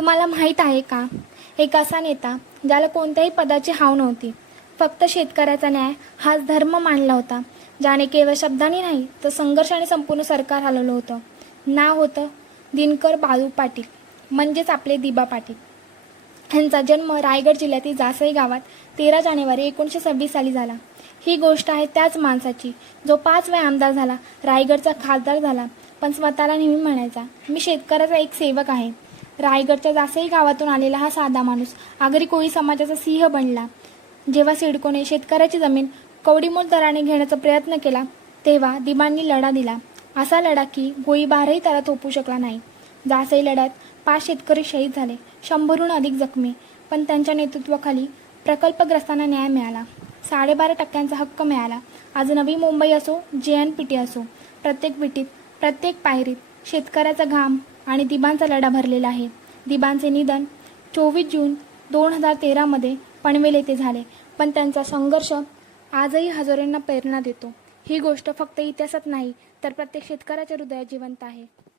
तुम्हाला माहीत आहे का? एक असा नेता ज्याला कोणत्याही पदाची हाव नव्हती. फक्त शेतकऱ्याचा न्याय हाच धर्म मानला होता ज्याने केवळ शब्दांनी नाही तर संघर्षाने संपूर्ण सरकार हलवलं होतं. नाव होतं दिनकर बाळू पाटील म्हणजेच आपले दिबा पाटील. यांचा जन्म रायगड जिल्ह्यातील जासई गावात तेरा जानेवारी एकोणीसशे सव्वीस साली झाला. ही गोष्ट आहे त्याच माणसाची जो पाच वेळा आमदार झाला रायगडचा खासदार झाला पण स्वतःला नेहमी म्हणायचा मी शेतकऱ्याचा एक सेवक आहे. रायगडच्या जासई गावातून आलेला हा साधा माणूस आगरी कोळी समाजाचा सिंह बनला. जेव्हा सिडकोने शेतकऱ्याची जमीन कवडीमोल दराने घेण्याचा प्रयत्न केला तेव्हा दिबांनी लढा दिला. असा लढा की गोळीबारही त्याला थोपू शकला नाही. जासई लढ्यात पाच शेतकरी शहीद झाले शंभरहून अधिक जखमी. पण त्यांच्या नेतृत्वाखाली प्रकल्पग्रस्तांना न्याय मिळाला. साडेबारा टक्क्यांचा हक्क मिळाला. आज नवी मुंबई असो जे एन पी टी असो प्रत्येक विटीत प्रत्येक पायरीत शेतकऱ्याचा घाम आणि दिबांचा लढा भरलेला आहे. दिबांचे निधन चोवीस जून दोन हजार तेरामध्ये पनवेल येथे झाले. पण त्यांचा संघर्ष आजही हजारोंना प्रेरणा देतो. ही गोष्ट फक्त इतिहासात नाही तर प्रत्येक शेतकऱ्याच्या हृदयात जिवंत आहे.